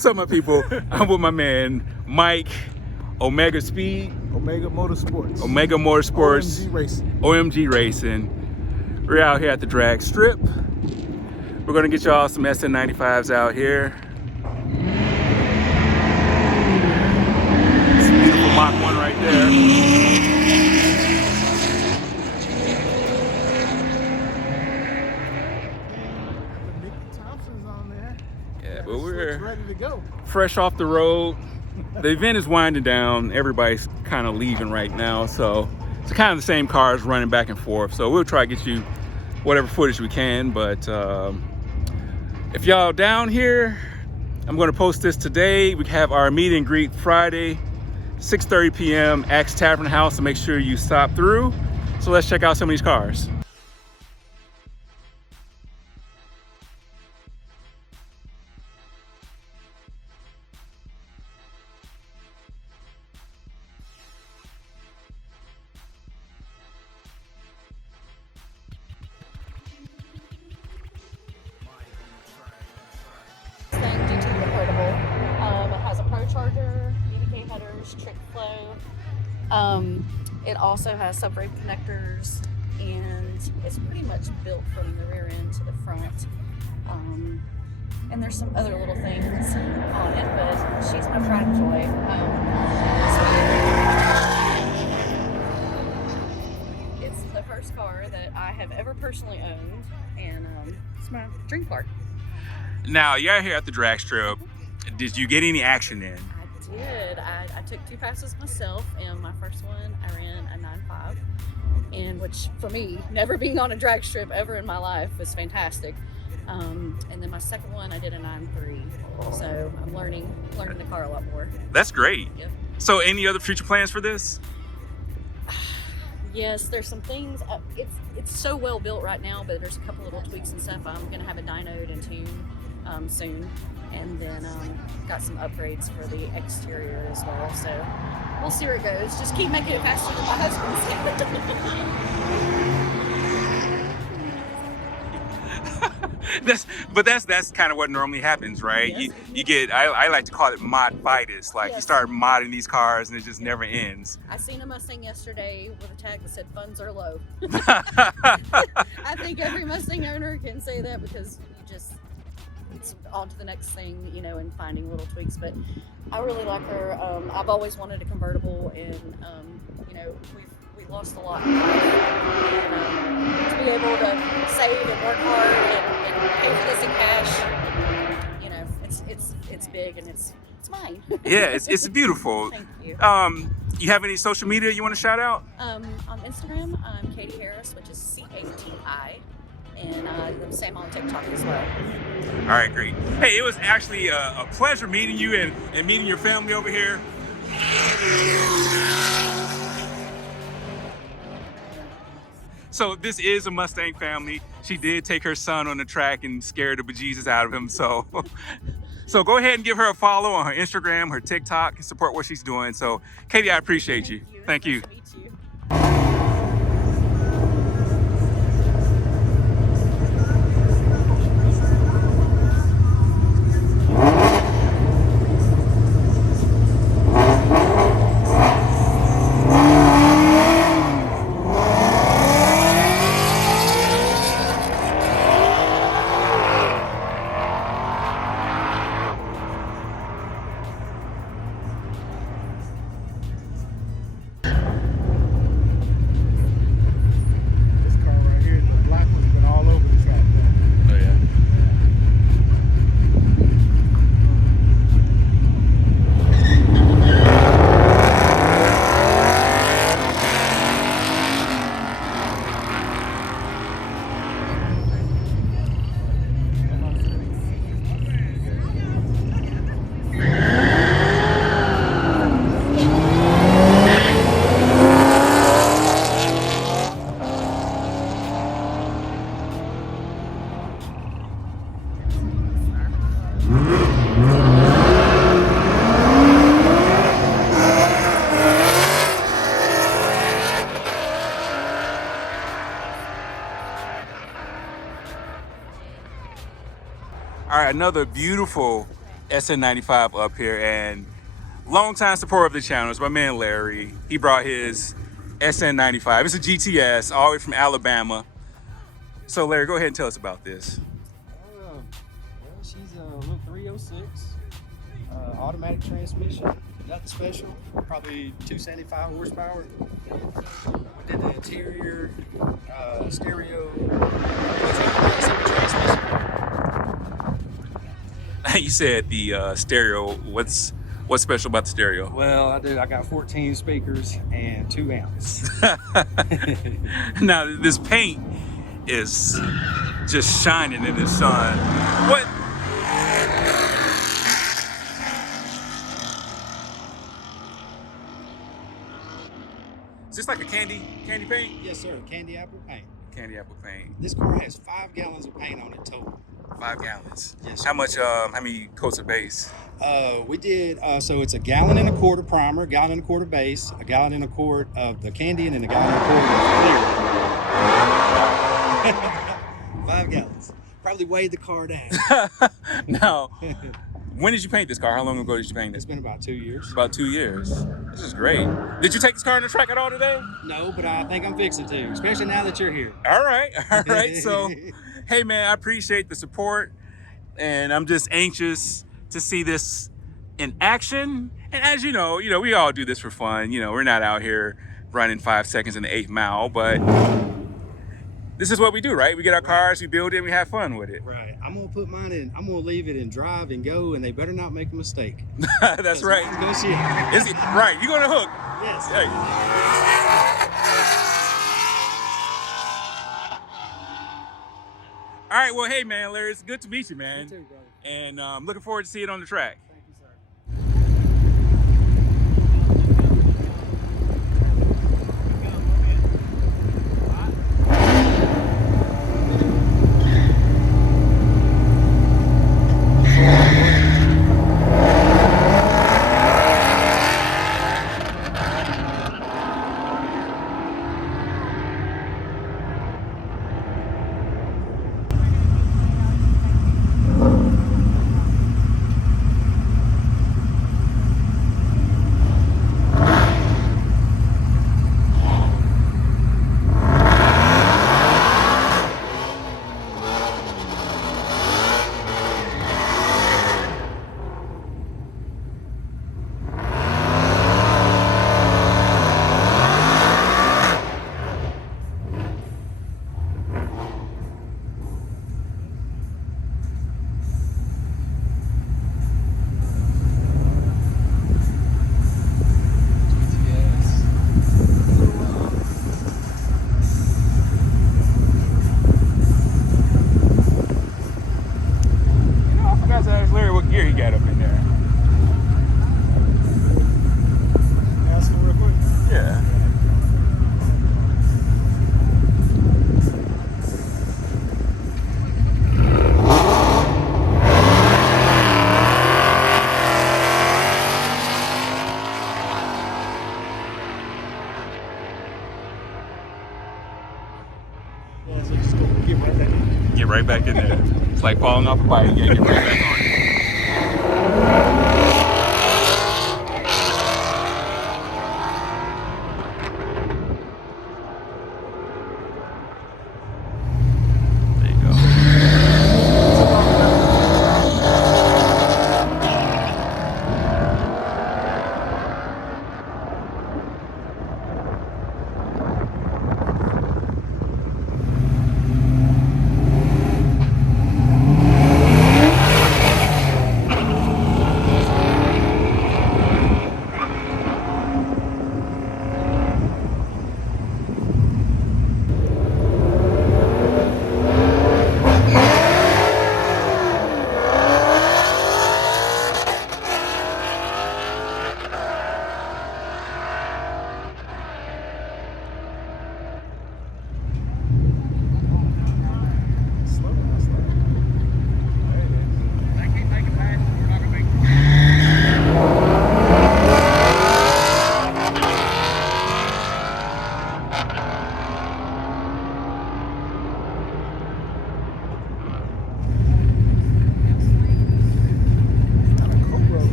What's up, my people? I'm with my man Mike, Omega Speed, Omega Motorsports, OMG Racing. We're out here at the Dragstrip. We're gonna get y'all some SN95s out here. It's a beautiful Mach 1 right there. Yeah, but we're ready to go. Fresh off the road. The event is winding down. Everybody's kind of leaving right now, so it's kind of the same cars running back and forth. So we'll try to get you whatever footage we can. But if y'all down here, I'm going to post this today. We have our meet and greet Friday, 6:30 p.m. Axe Tavern House. So make sure you stop through. So let's check out some of these cars. Trick flow. It also has sub-brake connectors, and it's pretty much built from the rear end to the front. And there's some other little things on it, but she's my pride and joy. It's the first car that I have ever personally owned, and it's my dream car. Now, you're out here at the Dragstrip. Did you get any action in? Did. I took 2 passes myself, and my first one I ran a 9.5, and which for me, never being on a drag strip ever in my life, was fantastic. And then my second one I did a 9.3, so I'm learning the car a lot more. That's great. Yep. So any other future plans for this? Yes, there's some things. It's so well built right now, but there's a couple little tweaks and stuff. I'm gonna have a dynoed and tune soon. And then got some upgrades for the exterior as well. So we'll see where it goes. Just keep making it faster than my husband's. that's kind of what normally happens, right? Yes. You get, I like to call it mod-vitis. Like, yes. You start modding these cars and it just never ends. I seen a Mustang yesterday with a tag that said funds are low. I think every Mustang owner can say that, because it's on to the next thing, you know, and finding little tweaks. But I really like her. I've always wanted a convertible, and you know, we lost a lot in life. And, to be able to save and work hard and pay for this in cash, you know, it's big, and it's mine. Yeah, it's beautiful. Thank you. You have any social media you want to shout out? On Instagram, I'm Katie Harris, which is CATI. And the same on TikTok as well. All right, great. Hey, it was actually a pleasure meeting you and meeting your family over here. So this is a Mustang family. She did take her son on the track and scare the bejesus out of him. So go ahead and give her a follow on her Instagram, her TikTok, and support what she's doing. So Katie, I appreciate you. Thank you. Nice to meet you. All right, another beautiful SN95 up here, and longtime supporter of the channel is my man Larry. He brought his SN95. It's a GTS all the way from Alabama. So Larry, go ahead and tell us about this. Well, she's a little 306, automatic transmission, nothing special, probably 275 horsepower. We did the interior, stereo, transmission. You said the stereo. What's special about the stereo? Well, I got 14 speakers and 2 amps. Now this paint is just shining in the sun. What? Is this like a candy paint? Yes, sir. Candy apple paint. Candy apple paint. This car has 5 gallons of paint on it total. 5 gallons. Yes, How much? How many coats of base? We did, so it's a 1.25 gallon primer, 1.25 gallon base, 1.25 gallon of the candy, and then 1.25 gallon of clear. 5 gallons. Probably weighed the car down. Now, when did you paint this car? How long ago did you paint It's it? been about 2 years. About 2 years. This is great. Did you take this car on the track at all today? No, but I think I'm fixing to, especially now that you're here. All right. So, hey man, I appreciate the support, and I'm just anxious to see this in action. And as you know, we all do this for fun. We're not out here running 5 seconds in the 8th mile, but this is what we do, right? We get our cars, we build it, and we have fun with it. Right. I'm gonna put mine in. I'm gonna leave it in drive and go, and they better not make a mistake. That's right. Go shit. Right. You're gonna hook. Yes. Hey. All right. Well, hey man, Larry, it's good to meet you, man. You too, brother. And I'm looking forward to see it on the track. Thank you, sir. I forgot to ask Larry what gear he got up in there. Ask him real quick. Yeah. Yeah, so just go get right back in. Get right back in there. It's like falling off a bike. You gotta get right back on it. There you go.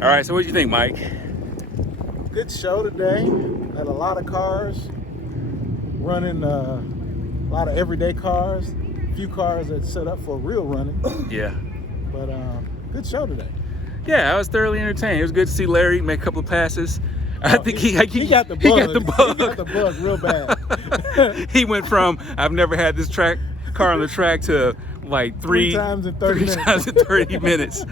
All right, so what do you think, Mike? Good show today. Had a lot of cars running, a lot of everyday cars, a few cars that set up for real running. Yeah. But good show today. Yeah, I was thoroughly entertained. It was good to see Larry make a couple of passes. I think he got the bug. He got the bug. He got the bug real bad. He went from I've never had this car on the track to like three times in 30 minutes. times in 30 minutes.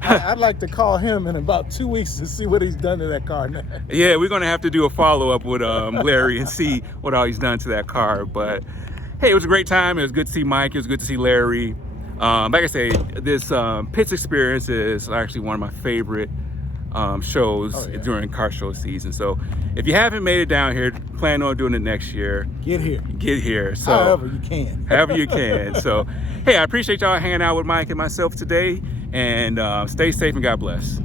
I'd like to call him in about 2 weeks to see what he's done to that car now. Yeah, we're gonna have to do a follow-up with Larry and see what all he's done to that car. But hey, it was a great time. It was good to see Mike. It was good to see Larry. Like I say, this pits experience is actually one of my favorite shows during car show season. So if you haven't made it down here, plan on doing it next year. Get here. So However you can. However you can. So hey, I appreciate y'all hanging out with Mike and myself today, and stay safe and God bless.